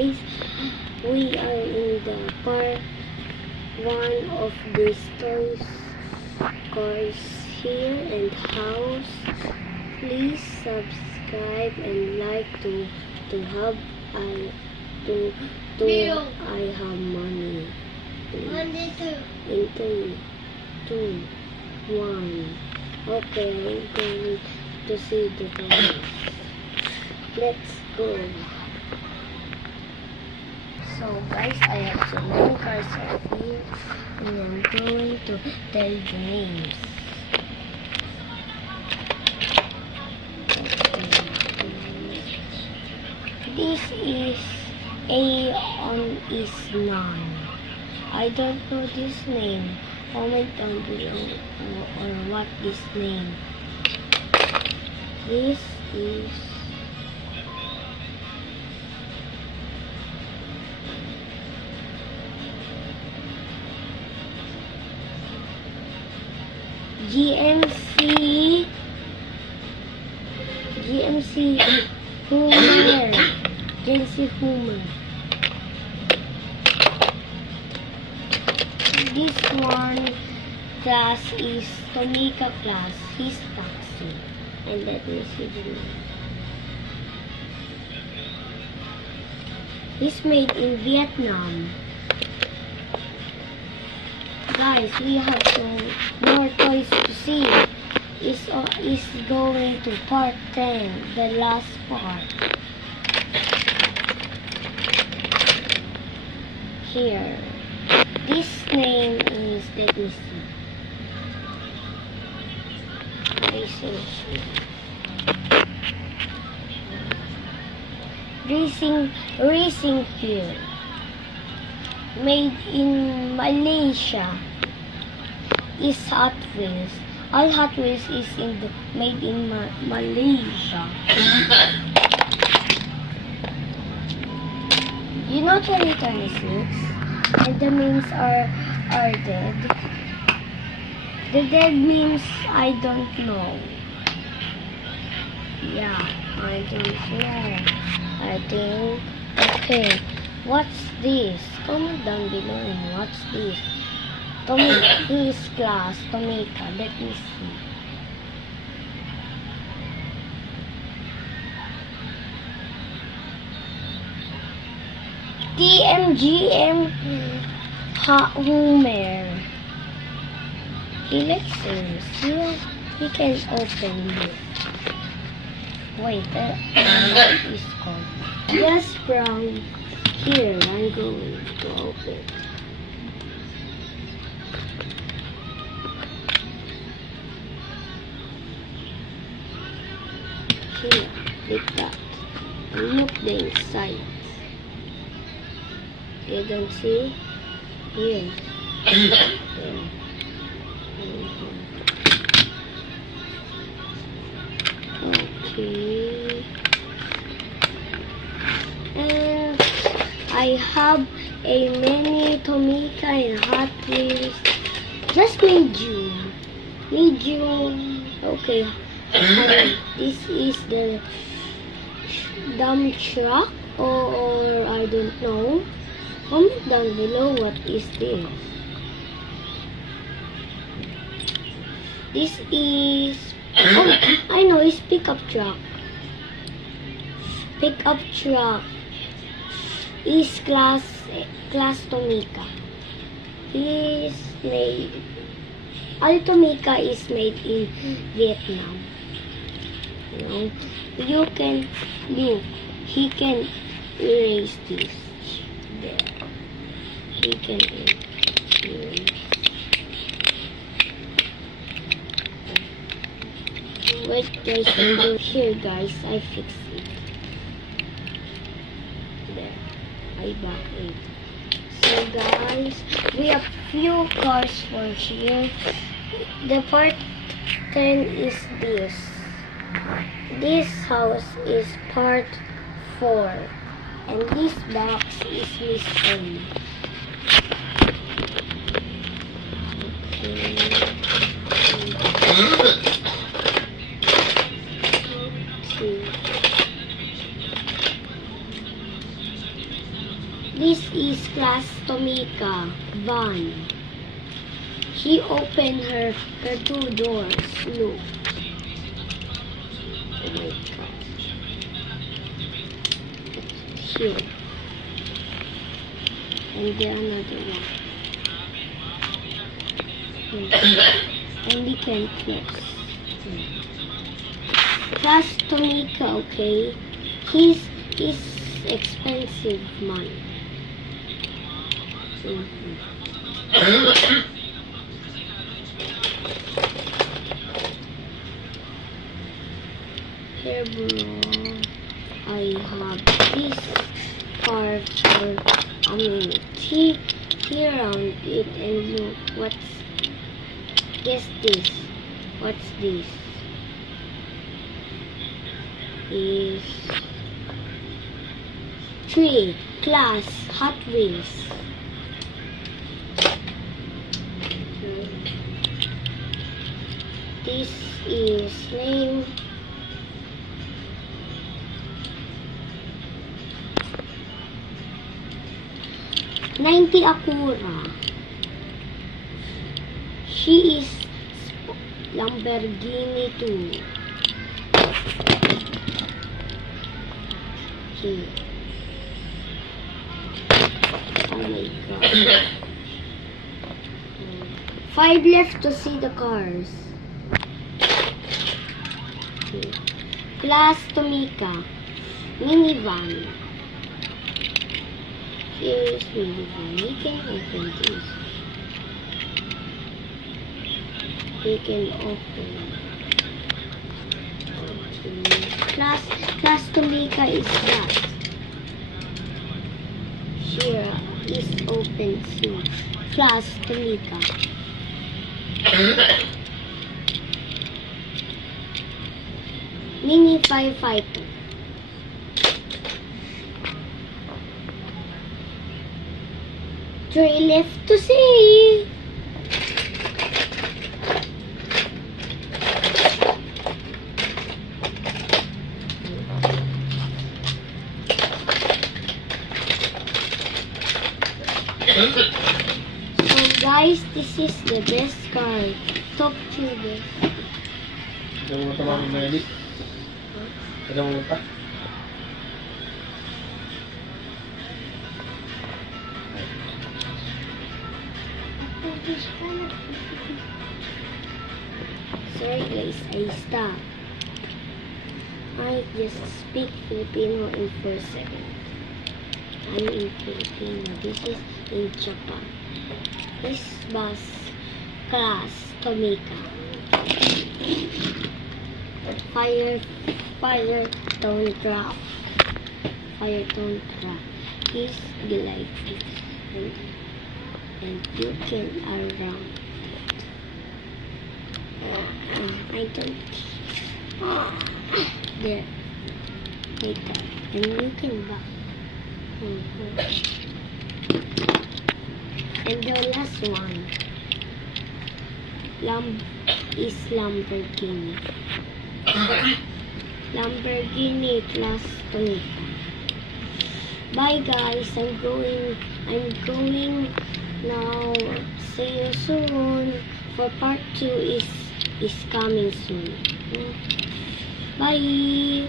guys, we are in the part 1 of this toys cars here and house. Please subscribe and like to have to I have money. Please. In 3, 2, 1. Okay, I'm going to see the toys. Let's go. So guys, I have so many cars up here and I'm going to tell the names. This is is none. I don't know this name. Comment down below or what this name. This is GMC Hummer. GMC Hummer. This one class is Tomica class. His taxi. And let me see the name. It's made in Vietnam. Guys, we have some more toys to see. It's going to part 10, the last part. Here. This name is, let me see. Racing Pure. Made in Malaysia. Is Hot Wheels. All Hot Wheels is made in Malaysia. You know 2026? And the memes are dead. The dead memes, I don't know. Yeah, I don't know. Okay. What's this? Comment down below and what's this? His class, Tomica. Let me see. TMGM Hummer. Let's see. We can open it. Wait, what is called? Just from here, I'm going to open. Here, like that. And look the inside. You don't see? Here. There. Okay. And I have a mini Tomica and Hot Wheels. Just medium. Okay. This is the dump truck or I don't know. Comment down below what is this. This is I know it's pickup truck. Pickup truck is class Tomica. Tomica is made in Vietnam. You can look. He can erase this. There. He can erase. Wait guys, here guys, I fixed it. There. I back it. So guys, we have few cars for here. The part 10 is this. This house is part 4. And this box is mystery. Okay. This is Class Tomika van. She opened her two doors. Look. Oh my god. It's here. And then another one. And we can close. Class Tomika, okay? He's expensive man. Here bro, I have this car for amenity here around it, and look, guess this, what's this? Is 3 Class Hot Wheels. This is name '90 Acura. She is Lamborghini too. Okay. Oh my god. 5 left to see the cars. Okay. Class Tomika. Minivan. Here is minivan. We can open this. We can open. Okay. Class Tomika is that. Here is open too. Class Tomika. Mini firefighter. Three left to see. So guys, this is the best car. Top 2 best. Ano mo tamang Melis? Ano mo pa? Sorry guys, I stopped. I just speak Filipino in 4 seconds. I'm in Filipino. This is in Japan. This bus Class Tomika. Fire don't drop. Fire don't drop. Is like this. And you can around. I don't. There. Like that. And you can back. And the last one. Is Lamborghini. Lamborghini Class Tomika. Bye guys. I'm going now. See you soon. For part 2 is coming soon. Bye.